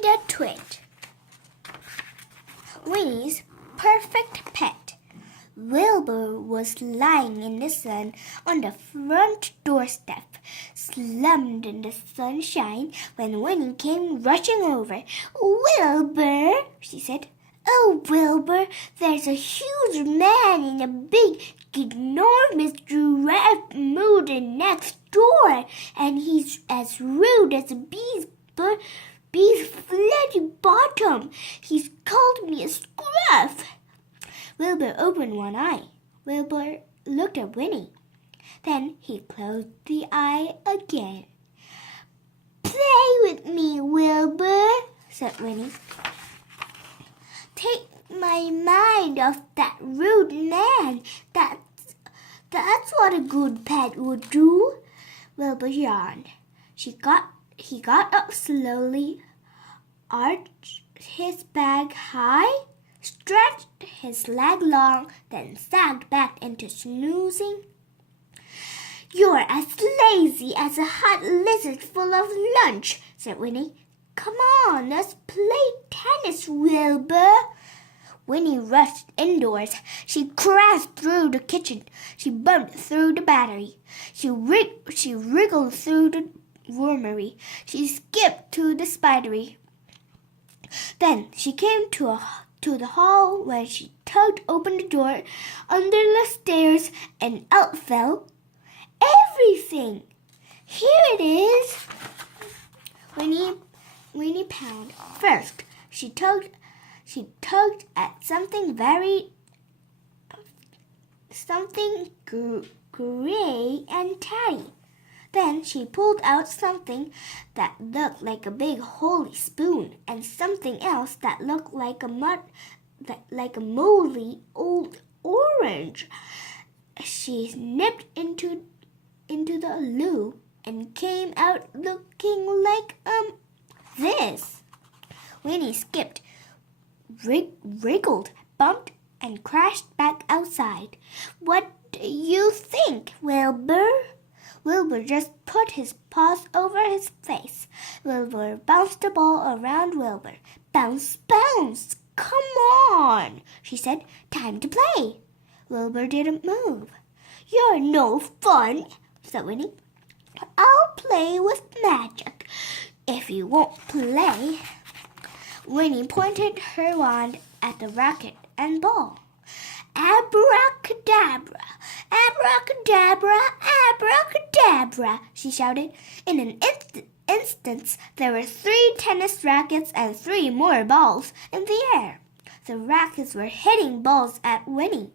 Winnie the Twit. Winnie's perfect pet. Wilbur was lying in the sun on the front doorstep, slumped in the sunshine, when Winnie came rushing over. "Wilbur," she said. "Oh, Wilbur, there's a huge man in a big, enormous giraffe mood next door, and he's as rude as a bee's fleshy bottom. He's called me a scruff." Wilbur opened one eye. Wilbur looked at Winnie. Then he closed the eye again. "Play with me, Wilbur," said Winnie. "Take my mind off that rude man. That's what a good pet would do." Wilbur yawned. He got up slowly, arched his back high, stretched his leg long, then sagged back into snoozing. "You're as lazy as a hot lizard full of lunch," said Winnie. "Come on, let's play tennis, Wilbur." Winnie rushed indoors. She crashed through the kitchen. She bumped through the battery. She wriggled through the wormery. She skipped to the spidery. Then she came to the hall, where she tugged open the door under the stairs, and out fell everything. "Here it is." Winnie pounded. First, she tugged at something gray and tatty. Then she pulled out something that looked like a big holy spoon, and something else that looked like a moldy old orange. She nipped into the loo and came out looking like this. Winnie skipped, wriggled, bumped, and crashed back outside. "What do you think, Wilbur?" Wilbur just put his paws over his face. Wilbur bounced the ball around Wilbur. "Bounce, bounce! Come on," she said. "Time to play." Wilbur didn't move. "You're no fun," said Winnie. "I'll play with magic if you won't play." Winnie pointed her wand at the racket and ball. "Abracadabra, abracadabra, abracadabra," she shouted. In an instant, there were 3 tennis rackets and 3 more balls in the air. The rackets were hitting balls at Winnie.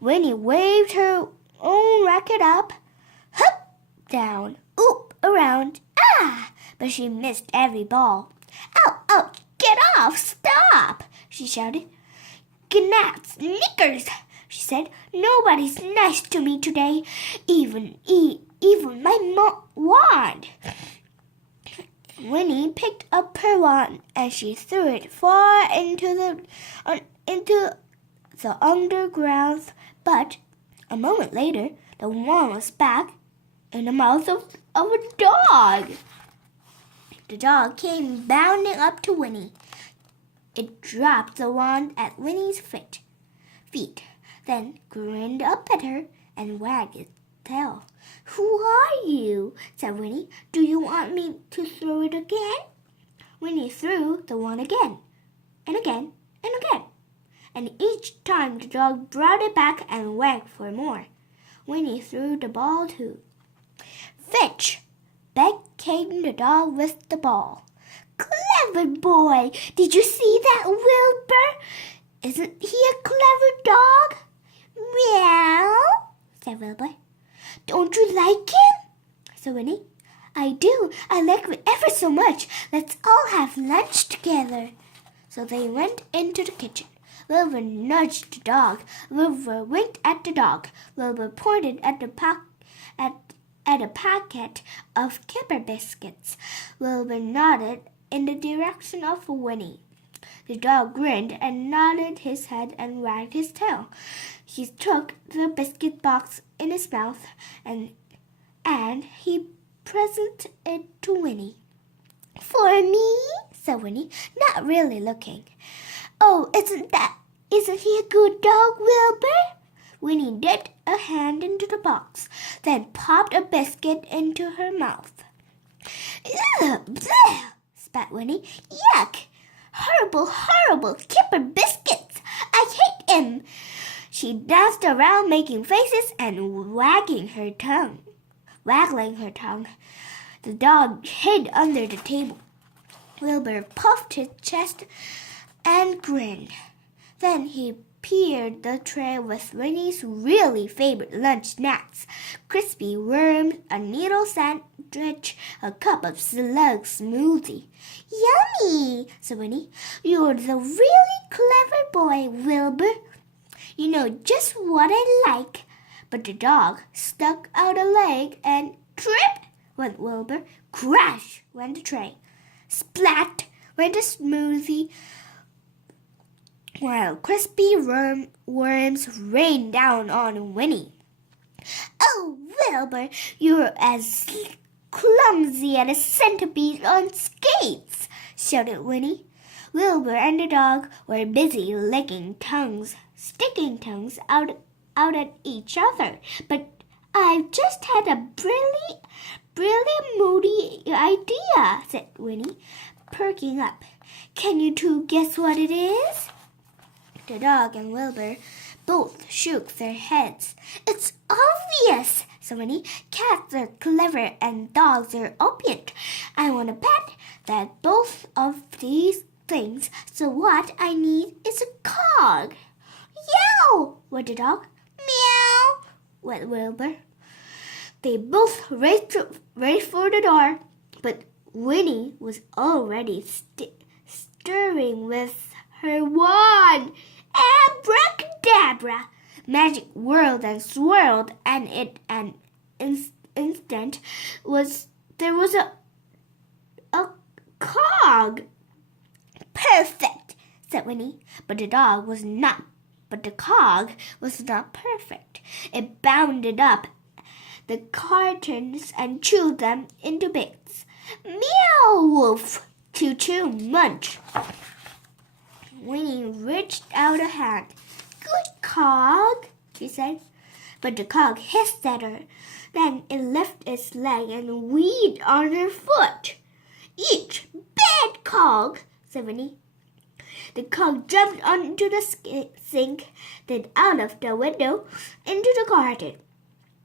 Winnie waved her own racket up, hop, down, oop, around, but she missed every ball. "Ow, ow, get off, stop," she shouted. "Gnats, knickers," she said. "Nobody's nice to me today, even my wand." Winnie picked up her wand and she threw it far into the underground, but a moment later the wand was back in the mouth of a dog. The dog came bounding up to Winnie. It dropped the wand at Winnie's feet, then grinned up at her and wagged its tail. "Who are you?" said Winnie. "Do you want me to throw it again?" Winnie threw the wand again, and again, and again, and each time the dog brought it back and wagged for more. Winnie threw the ball too. "Fetch!" Back came the dog with the ball. "Clever boy! Did you see that, Wilbur? Isn't he a clever dog?" "Meow," said Wilbur. "Don't you like him?" said Winnie. "I do. I like him ever so much. Let's all have lunch together." So they went into the kitchen. Wilbur nudged the dog. Wilbur winked at the dog. Wilbur pointed at a packet of Kipper biscuits. Wilbur nodded in the direction of Winnie. The dog grinned and nodded his head and wagged his tail. He took the biscuit box in his mouth and he presented it to Winnie. "For me?" said Winnie, not really looking. Oh, isn't he a good dog, Wilbur? Winnie dipped a hand into the box, then popped a biscuit into her mouth. Ugh, bleh, spat Winnie. Yuck! Horrible, horrible kipper biscuits! I hate him! She danced around making faces and waggling her tongue. The dog hid under the table. Wilbur puffed his chest and grinned. Then he peered the tray with Winnie's really favorite lunch snacks, crispy worms, a needle sandwich, a cup of slug smoothie. Yummy, said Winnie. You're the really clever boy, Wilbur. You know just what I like. But the dog stuck out a leg and trip went Wilbur. Crash went the tray. Splat went the smoothie, while crispy worms rained down on Winnie. Oh, Wilbur, you're as clumsy as a centipede on skates, shouted Winnie. Wilbur and the dog were busy sticking tongues out at each other. But I've just had a brilliant moody idea, said Winnie, perking up. Can you two guess what it is? The dog and Wilbur both shook their heads. It's obvious, said Winnie. Cats are clever and dogs are obedient. I want to bet that both of these things. So what I need is a cog. Yow! Went the dog. Meow! Went Wilbur. They both raced for the door, but Winnie was already stirring with her wand. Abracadabra! Magic whirled and swirled, and in an instant there was a cog. Perfect, said Winnie, but the cog was not perfect. It bounded up the cartons and chewed them into bits. Meow, woof, choo-choo, munch. Winnie reached out a hand. Good cog, she said. But the cog hissed at her. Then it lifted its leg and weed on her foot. Each bad cog, said Winnie. The cog jumped onto the sink, then out of the window into the garden.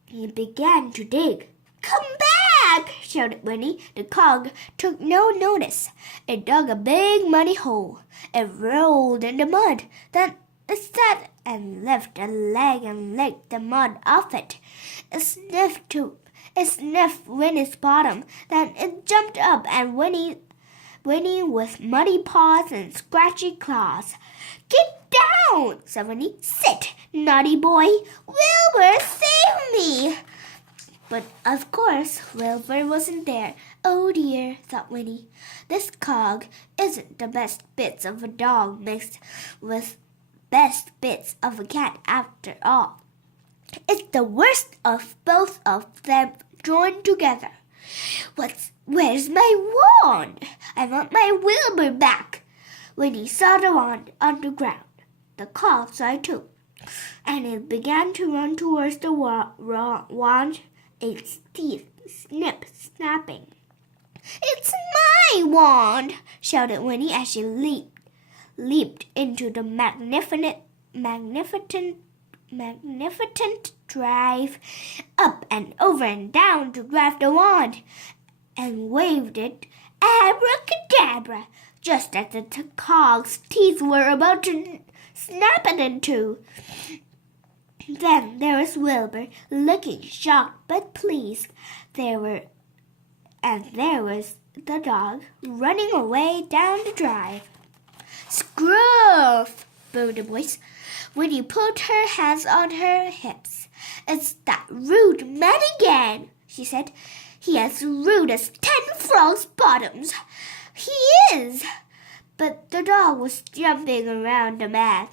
He began to dig. Come back, shouted Winnie. The cog took no notice. It dug a big muddy hole. It rolled in the mud. Then it sat and lifted a leg and licked the mud off it. It sniffed Winnie's bottom. Then it jumped up and Winnie with muddy paws and scratchy claws. Get down, said Winnie. Sit, naughty boy. Wilbur, save me. But of course, Wilbur wasn't there. Oh dear, thought Winnie. This cog isn't the best bits of a dog mixed with best bits of a cat after all. It's the worst of both of them joined together. Where's my wand? I want my Wilbur back. Winnie saw the wand on the ground. The cog saw it too, and it began to run towards the wand, its teeth snapping. It's my wand, shouted Winnie as she leaped into the magnificent drive, up and over and down to grab the wand, and waved it abracadabra, just as the cog's teeth were about to snap it in two. Then there was Wilbur, looking shocked but pleased. There was the dog running away down the drive. Scruff! Boomed the voice. Winnie put her hands on her hips. It's that rude man again, she said. He as rude as 10 frogs' bottoms. He is! But the dog was jumping around the man,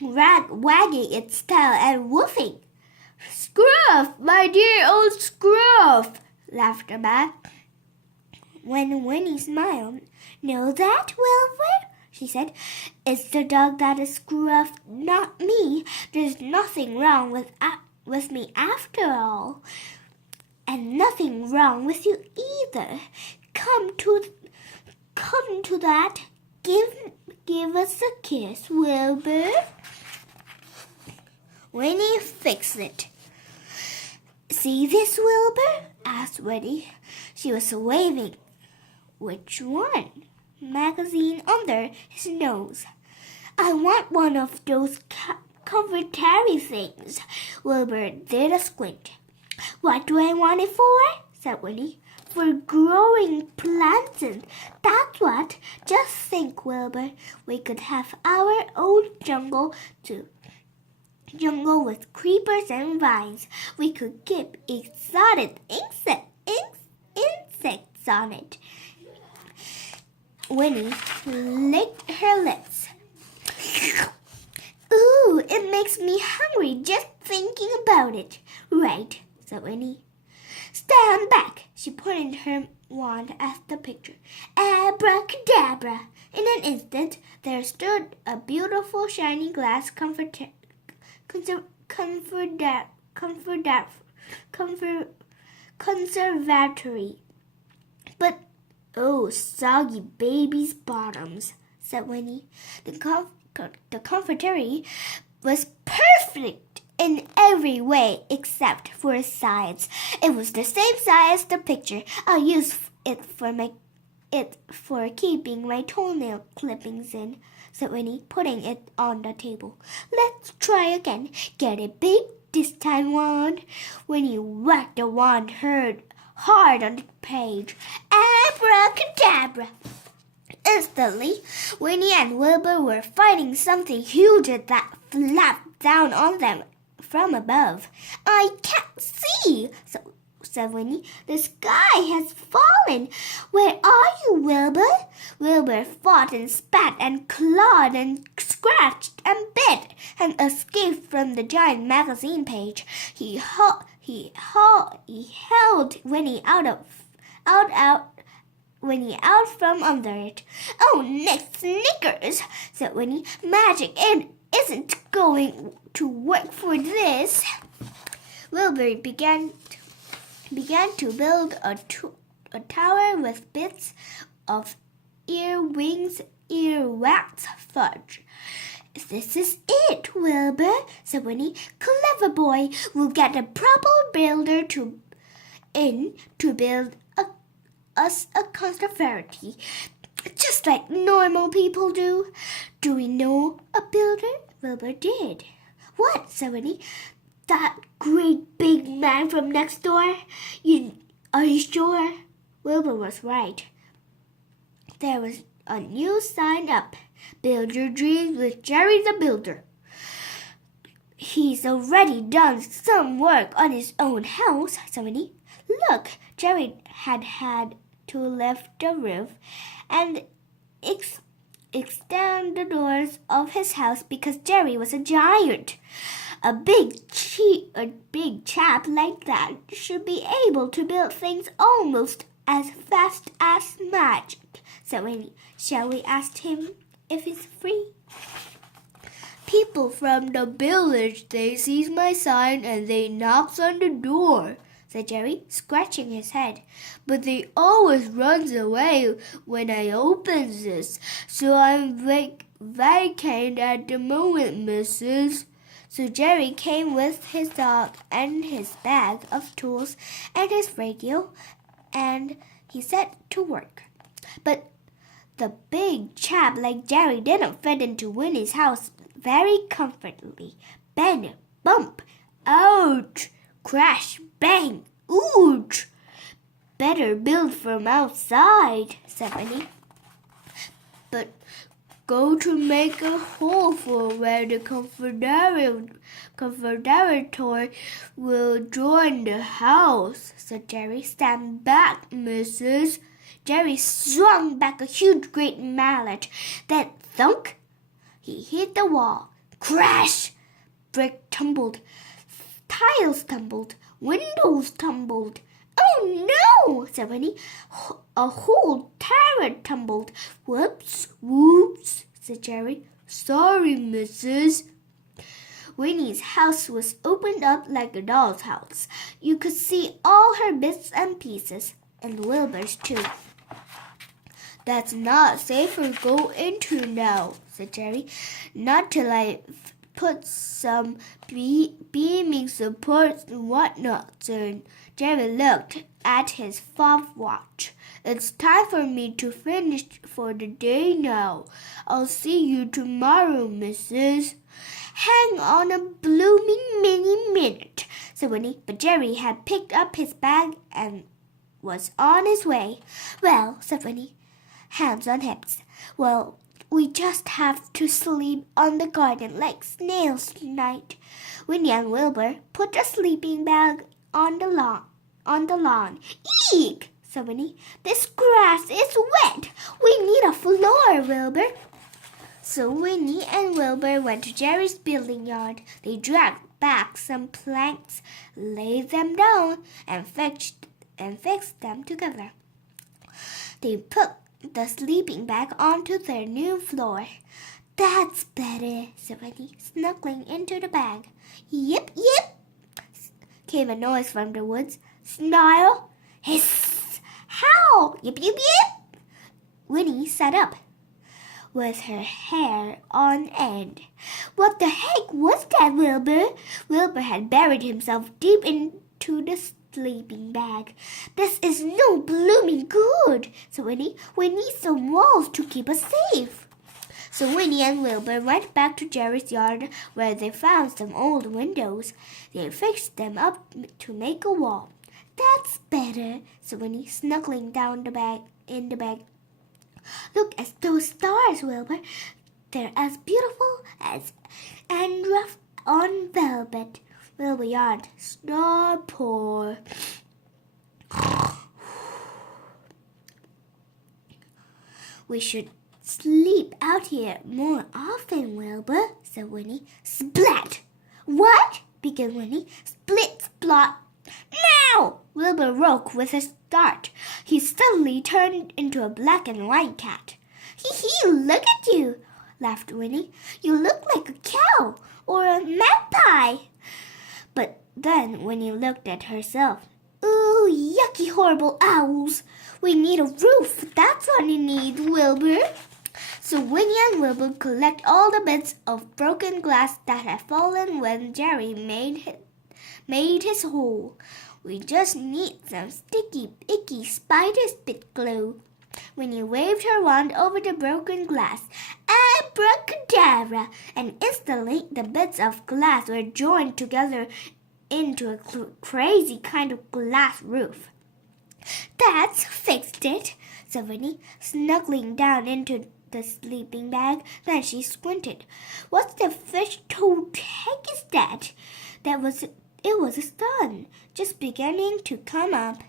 wagging its tail and woofing. Scruff, my dear old Scruff, laughed the man. When Winnie smiled, Know that, Wilbur? She said. It's the dog that is Gruff, not me. There's nothing wrong with me after all. And nothing wrong with you either. Come to that. Give us a kiss, Wilbur. Winnie fixed it. See this, Wilbur? Asked Winnie. She was waving. Which one? Magazine under his nose. I want one of those comfortary things. Wilbur did a squint. What do I want it for? Said Winnie. For growing plants. That's what. Just think, Wilbur. We could have our own jungle too. Jungle with creepers and vines. We could keep exotic insects on it. Winnie licked her lips. Ooh, it makes me hungry just thinking about it. Right, said Winnie. Stand back. She pointed her wand at the picture. Abracadabra. In an instant, there stood a beautiful shiny glass conservatory. But, oh, soggy baby's bottoms, said Winnie. The conservatory was perfect in every way except for its sides. It was the same size as the picture. I'll use it for keeping my toenail clippings in, said Winnie, putting it on the table. Let's try again. Get it big this time, wand. Winnie whacked the wand hard on the page. Abracadabra! Instantly, Winnie and Wilbur were fighting something huge that flapped down on them from above. I can't see, said Winnie. The sky has fallen. Where are you, Wilbur? Wilbur fought and spat and clawed and scratched and bit and escaped from the giant magazine page. He held Winnie Winnie out from under it. Oh, Nick Snickers, said Winnie. Magic isn't going to work for this. Wilbur began to build a tower with bits of earwings, earwax, fudge. This is it, Wilbur, said Winnie. Clever boy. We'll get a proper builder to build us a conservatory, just like normal people do. Do we know a builder? Wilbur did. What? said Winnie. That great big man from next door? Are you sure? Wilbur was right. There was a new sign up. Build your dreams with Jerry the Builder. He's already done some work on his own house, said Winnie. Look, Jerry had to lift the roof and extend the doors of his house because Jerry was a giant. A big chap like that should be able to build things almost as fast as magic, said Winnie. Shall we ask him if he's free? People from the village, they sees my sign and they knocks on the door, said Jerry, scratching his head. But they always runs away when I opens this, so I'm vacant at the moment, missus. So Jerry came with his dog and his bag of tools and his radio, and he set to work. But the big chap like Jerry didn't fit into Winnie's house very comfortably. Bang, bump, ouch, crash, bang, ouch. Better build from outside, said Winnie. But go to make a hole for where the conservatory will join the house, said Jerry. Stand back, missus. Jerry swung back a huge great mallet. Then thunk! He hit the wall. Crash! Brick tumbled. Tiles tumbled. Windows tumbled. Oh no, said Winnie. A whole tower tumbled. Whoops, said Jerry. Sorry, missus. Winnie's house was opened up like a doll's house. You could see all her bits and pieces, and Wilbur's too. That's not safe to go into now, said Jerry. Not till I've put some beaming supports and whatnot on. Jerry looked at his watch. It's time for me to finish for the day now. I'll see you tomorrow, missus. Hang on a blooming minute, said Winnie, but Jerry had picked up his bag and was on his way. Well, said Winnie, hands on hips. Well, we just have to sleep on the garden like snails tonight. Winnie and Wilbur put the sleeping bag on the lawn. Eek, said Winnie. This grass is wet. We need a floor, Wilbur. So Winnie and Wilbur went to Jerry's building yard. They dragged back some planks, laid them down, and fixed them together. They put the sleeping bag onto their new floor. That's better, said Winnie, snuggling into the bag. Yip, came a noise from the woods. Snarl, hiss, howl, yip. Winnie sat up with her hair on end. What the heck was that, Wilbur? Wilbur had buried himself deep into the sleeping bag. This is no blooming good, said Winnie. We need some walls to keep us safe. So Winnie and Wilbur went back to Jerry's yard, where they found some old windows. They fixed them up to make a wall. That's better, said Winnie, snuggling down in the bag. Look at those stars, Wilbur. They're as beautiful as and rough on velvet. Wilbur yawned. Star poor. We should sleep out here more often, Wilbur, said Winnie. Splat! What? began Winnie. Split, splot. Now! Wilbur woke with a start. He suddenly turned into a black and white cat. Hee, look at you, laughed Winnie. You look like a cow or a magpie. But then Winnie looked at herself. Ooh, yucky, horrible owls. We need a roof. That's what we need, Wilbur. So Winnie and Wilbur collect all the bits of broken glass that had fallen when Jerry made his hole. We just need some sticky, icky spider spit glue. Winnie waved her wand over the broken glass. Abracadabra! And instantly the bits of glass were joined together into a crazy kind of glass roof. That's fixed it, said Winnie, snuggling down into the sleeping bag. Then she squinted. What the fish-toad heck is that? It was a sun, just beginning to come up.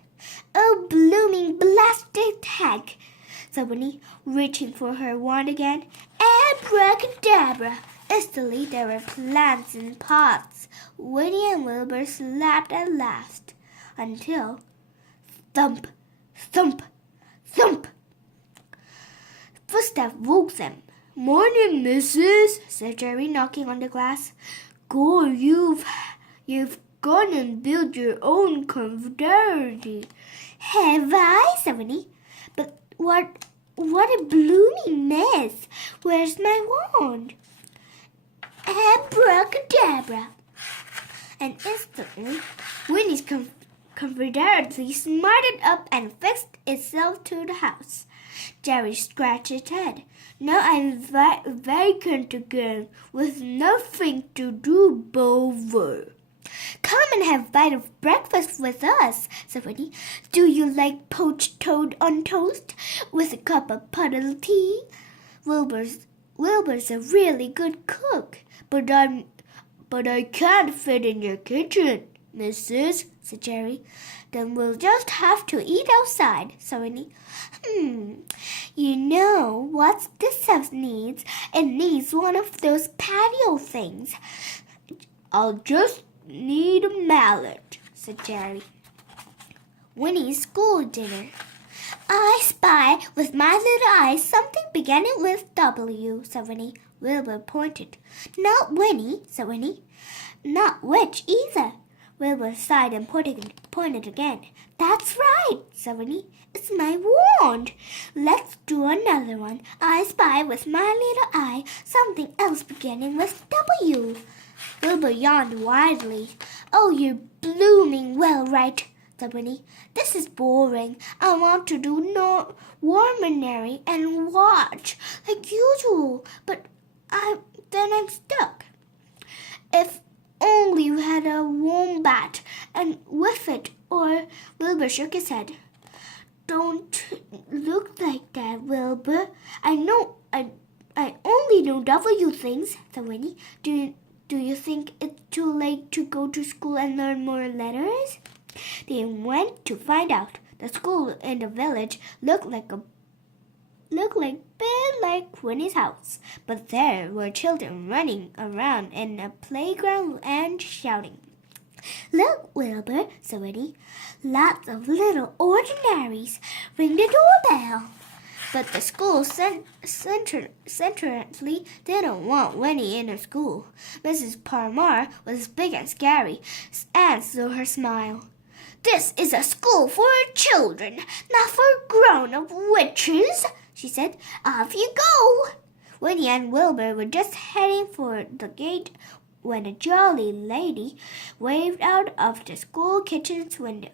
Oh, blooming blasted heck, said Winnie, reaching for her wand again. Abracadabra! Instantly there were plants in pots. Winnie and Wilbur slapped at last, until thump, thump, thump. Footsteps woke them. Morning, missus, said Jerry, knocking on the glass. Go, you've gone and built your own confederity. Have I, said Winnie? But what a blooming mess. Where's my wand? Abracadabra. And instantly, Winnie's confederity smarted up and fixed itself to the house. Jerry scratched his head. Now I'm vacant again, with nothing to do, Bover. Come and have a bite of breakfast with us, said Winnie. Do you like poached toad on toast with a cup of puddle tea? Wilbur's a really good cook, but I can't fit in your kitchen, missus, said Jerry. Then we'll just have to eat outside, said Winnie. You know what this house needs? It needs one of those patio things. I'll just need a mallet, said Jerry. Winnie's school dinner. I spy with my little eyes something beginning with W, said Winnie. Wilbur pointed. Not Winnie, said Winnie. Not witch either. Wilbur sighed and pointed again. That's right, said Winnie. It's my wand. Let's do another one. I spy with my little eye something else beginning with W. Wilbur yawned widely. Oh, you're blooming well right, said Winnie. This is boring. I want to do no warminary and watch like usual, but then I'm stuck. If only you had a wombat and with it, or Wilbur shook his head. Don't look like that, Wilbur. I only know W things, said Winnie. Do you think it's too late to go to school and learn more letters? They went to find out. The school in the village looked bit like Winnie's house, but there were children running around in a playground and shouting. Look, Wilbur, said Winnie. Lots of little ordinaries. Ring the doorbell. But the school centrally didn't want Winnie in her school. Mrs. Parmar was big and scary, and so her smile. This is a school for children, not for grown-up witches, she said. Off you go. Winnie and Wilbur were just heading for the gate when a jolly lady waved out of the school kitchen's window.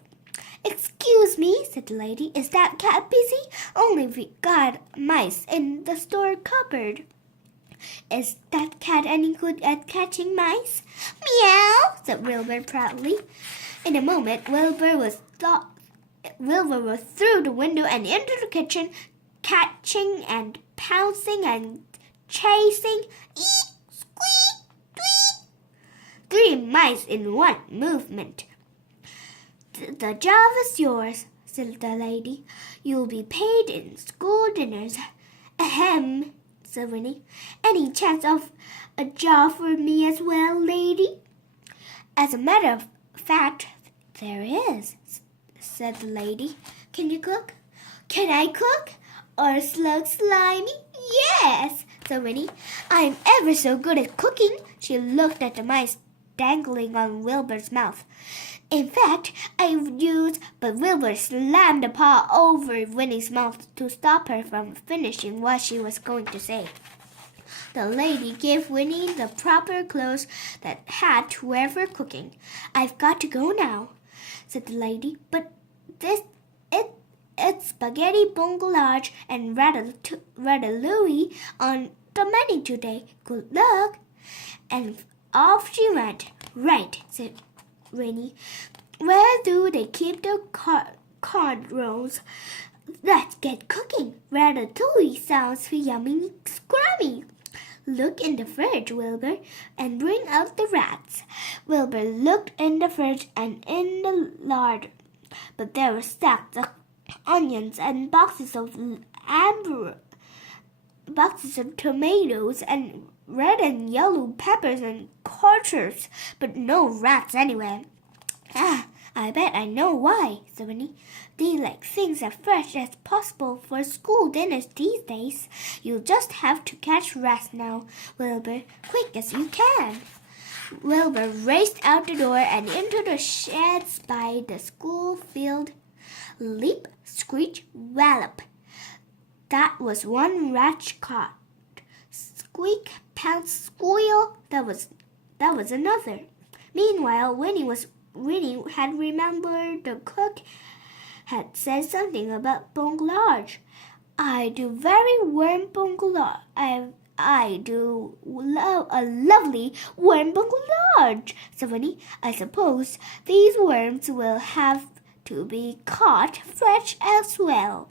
Excuse me, said the lady. Is that cat busy? Only we got mice in the store cupboard. Is that cat any good at catching mice? Meow, said Wilbur proudly. In a moment, Wilbur was through the window and into the kitchen, catching and pouncing and chasing. Eek, squeak, tweet. 3 mice in one movement. The job is yours, said the lady. You'll be paid in school dinners. Ahem, said Winnie. Any chance of a job for me as well, lady? As a matter of fact, there is, said the lady. Can you cook? Can I cook? Or slug slimy? Yes, said Winnie. I'm ever so good at cooking. She looked at the mice dangling on Wilbur's mouth. In fact, but Wilbur slammed a paw over Winnie's mouth to stop her from finishing what she was going to say. The lady gave Winnie the proper clothes that had to wear for cooking. I've got to go now, said the lady, but it's spaghetti bongolage and ratatouille on the menu today. Good luck. And off she went. Right, said Winnie. Where do they keep the card rolls? Let's get cooking. Ratatouille sounds yummy scrummy. Look in the fridge, Wilbur, and bring out the rats. Wilbur looked in the fridge and in the larder, but there were stacks of onions and boxes of tomatoes and red and yellow peppers and carrots, but no rats anywhere. I bet I know why, said Winnie. They like things as fresh as possible for school dinners these days. You'll just have to catch rats now, Wilbur, quick as you can. Wilbur raced out the door and into the sheds by the school field. Leap, screech, wallop. That was one rat caught. Squeak, pounce, squeal. That was another. Meanwhile, Winnie had remembered the cook had said something about bongolage. I do very warm bongolage. I do love a lovely warm bongolage, said Winnie. I suppose these worms will have to be caught fresh as well.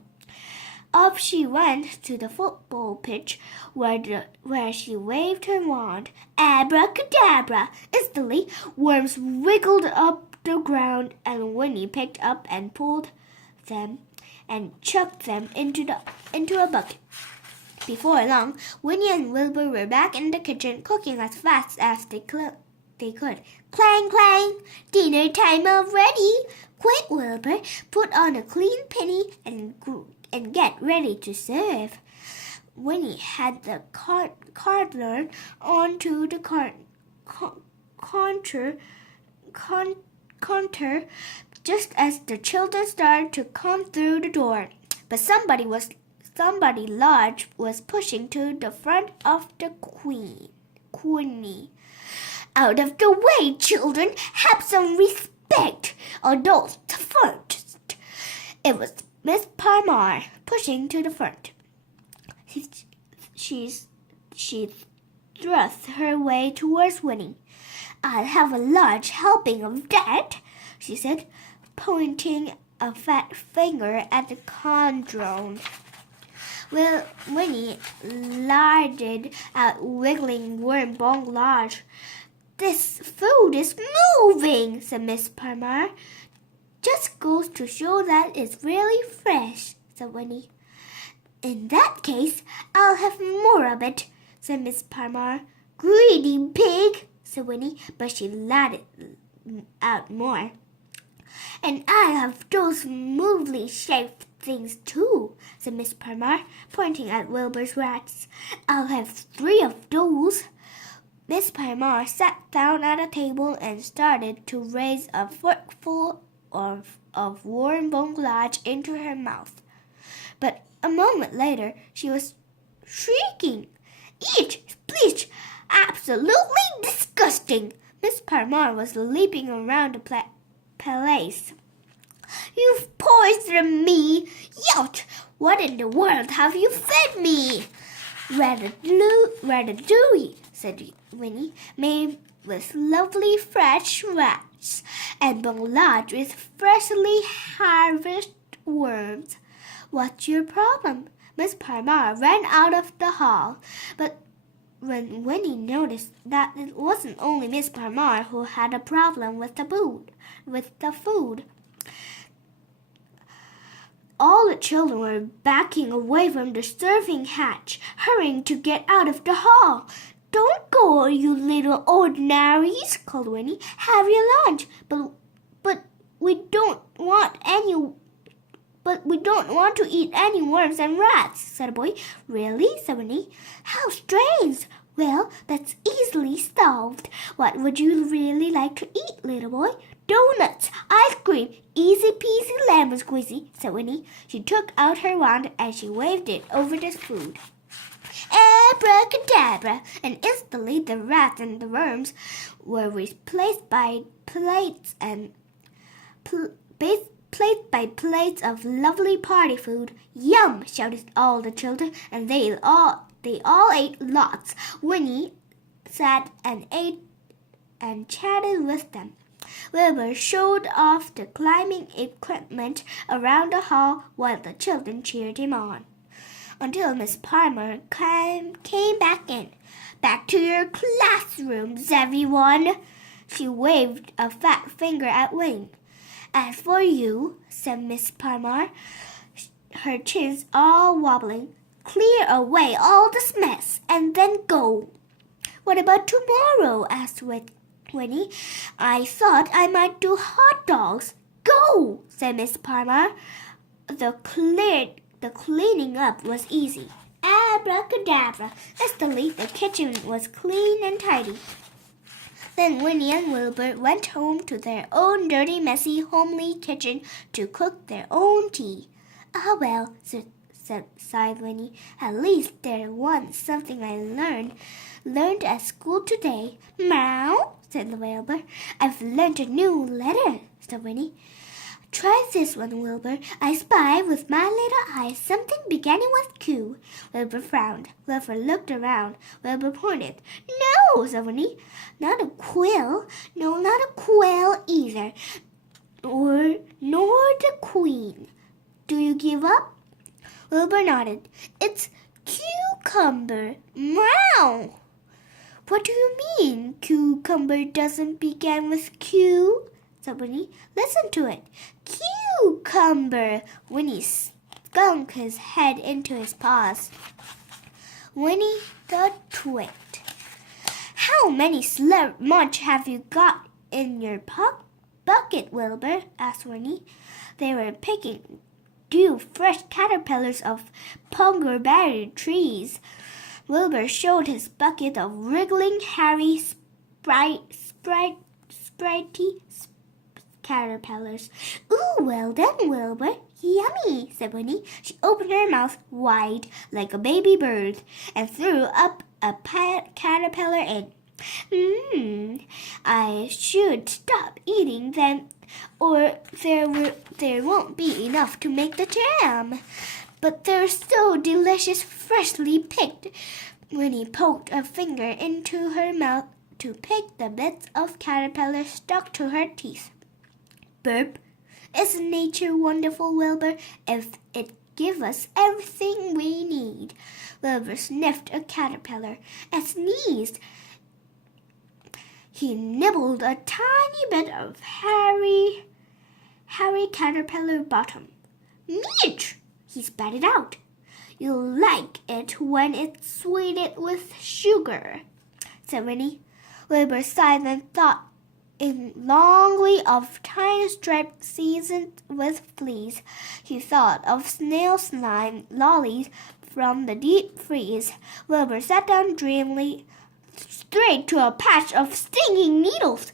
Up she went to the football pitch, where she waved her wand. Abracadabra! Instantly, worms wiggled up the ground, and Winnie picked up and pulled them and chucked them into a bucket. Before long, Winnie and Wilbur were back in the kitchen, cooking as fast as they could. they could. Clang, clang! Dinner time already! Quick, Wilbur, put on a clean penny and get ready to serve. Winnie had the cardler onto the counter just as the children started to come through the door. But somebody large was pushing to the front of the Queenie. Out of the way, children! Have some respect! Adults first! It was Miss Parmar pushing to the front. She thrust her way towards Winnie. I'll have a large helping of that, she said, pointing a fat finger at the cauldron. Well, Winnie larded out, wiggling worm bone large. This food is moving, said Miss Parmar. Just goes to show that it's really fresh, said Winnie. In that case, I'll have more of it, said Miss Parmar. Greedy pig, said Winnie, but she larded out more. And I have those smoothly shaped things too, said Miss Parmar, pointing at Wilbur's rats. I'll have 3 of those. Miss Parmar sat down at a table and started to raise a forkful of warm bone large into her mouth. But a moment later, she was shrieking. Eat, please! Absolutely disgusting! Miss Parmar was leaping around the place. You've poisoned me! Youch! What in the world have you fed me? Ratatouille, said Winnie, made with lovely fresh rats and bone large with freshly harvested worms. What's your problem? Miss Parmar ran out of the hall, but when Winnie noticed that it wasn't only Miss Parmar who had a problem with the food, all the children were backing away from the serving hatch, hurrying to get out of the hall. Don't go, you little ordinaries, called Winnie. Have your lunch, but we don't want to eat any worms and rats, said the boy. Really, said Winnie. How strange. Well, that's easily solved. What would you really like to eat, little boy? Donuts, ice cream, easy peasy lemon squeezy, said Winnie. She took out her wand and she waved it over the food. Abracadabra! And instantly the rats and the worms were replaced by plates of lovely party food. Yum! Shouted all the children, and they all ate lots. Winnie sat and ate and chatted with them. Wilbur showed off the climbing equipment around the hall while the children cheered him on. Until Miss Parmar came back in. Back to your classrooms, everyone! She waved a fat finger at Winnie. As for you, said Miss Parmar, her chins all wobbling, clear away all this mess and then go. What about tomorrow? Asked Winnie. I thought I might do hot dogs. Go, said Miss Parmar. The cleaning up was easy. Abracadabra. Instantly the kitchen was clean and tidy. Then Winnie and Wilbur went home to their own dirty, messy, homely kitchen to cook their own tea. Ah, well, sighed Winnie. At least there was something I learned at school today. Meow, said Wilbur. I've learned a new letter, said Winnie. Try this one, Wilbur. I spy with my little eyes something beginning with Q. Wilbur frowned. Wilbur looked around. Wilbur pointed. No, said Winnie. Not a quill. No, not a quill either. Nor the queen. Do you give up? Wilbur nodded. It's cucumber. Meow. What do you mean, cucumber doesn't begin with Q? Said Winnie. Listen to it. Cucumber. Winnie sunk his head into his paws. Winnie the Twit. How How many much have you got in your bucket, Wilbur? Asked Winnie. They were picking fresh caterpillars of pomegranate trees. Wilbur showed his bucket of wriggling, hairy, spritey caterpillars. Ooh, well done, Wilbur. Yummy, said Winnie. She opened her mouth wide like a baby bird and threw up a caterpillar in. I should stop eating them, or there won't be enough to make the jam. But they're so delicious, freshly picked. Winnie poked a finger into her mouth to pick the bits of caterpillar stuck to her teeth. Burp. Isn't nature wonderful, Wilbur? If it gives us everything we need. Wilbur sniffed a caterpillar and sneezed. He nibbled a tiny bit of hairy caterpillar bottom. Meat! He spat it out. You'll like it when it's sweetened with sugar, said Winnie. Wilbur sighed and thought longly of tiny striped seasoned with fleas. He thought of snail slime lollies from the deep freeze. Wilbur sat down dreamily, straight to a patch of stinging needles.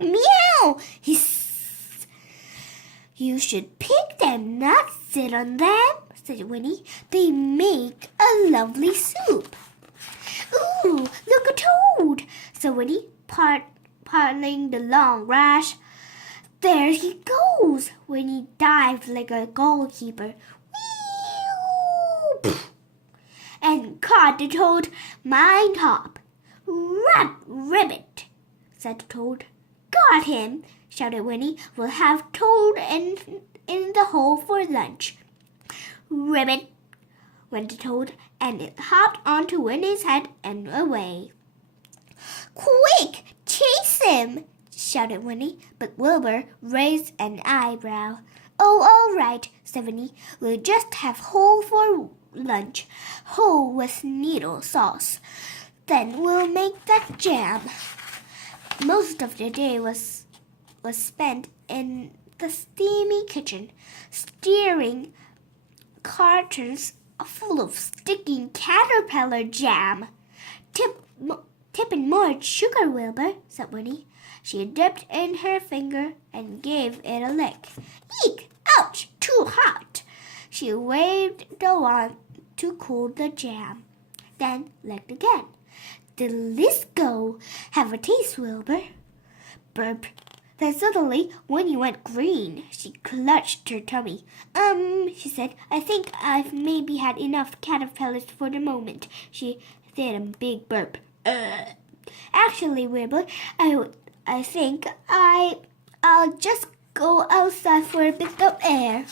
Meow! You should pick them, not sit on them, said Winnie. They make a lovely soup. Ooh, look, a toad, said Winnie, parting the long grass. There he goes. Winnie dived like a goalkeeper. Whee! And caught the toad my top. Ribbit, said the toad. Got him, shouted Winnie. We'll have toad in the hole for lunch. Ribbit, went the toad, and it hopped onto Winnie's head and away. Quick, chase him, shouted Winnie, but Wilbur raised an eyebrow. Oh, all right, said Winnie. We'll just have whole for lunch, whole with needle sauce. Then we'll make that jam. Most of the day was spent in the steamy kitchen, stirring cartons full of sticking caterpillar jam. Tip in more sugar, Wilbur, said Winnie. She dipped in her finger and gave it a lick. Eek! Ouch! Too hot! She waved the wand to cool the jam, then licked again. Delisco! Have a taste, Wilbur. Burp. Then suddenly Winnie went green. She clutched her tummy. She said, I think I've maybe had enough caterpillars for the moment. She did a big burp. Actually, Wilbur, I think I'll just go outside for a bit of air.